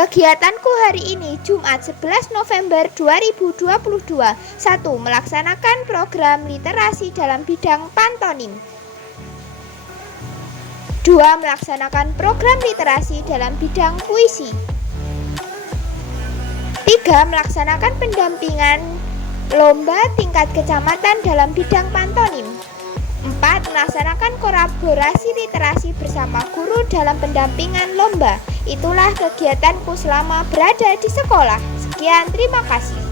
Kegiatanku hari ini Jumat 11 November 2022. 1. Melaksanakan program literasi dalam bidang pantonim. 2. Melaksanakan program literasi dalam bidang puisi. 3. Melaksanakan pendampingan lomba tingkat kecamatan dalam bidang pantonim. 4. Melaksanakan kolaborasi literasi bersama guru dalam pendampingan lomba. Itulah kegiatanku selama berada di sekolah. Sekian, terima kasih.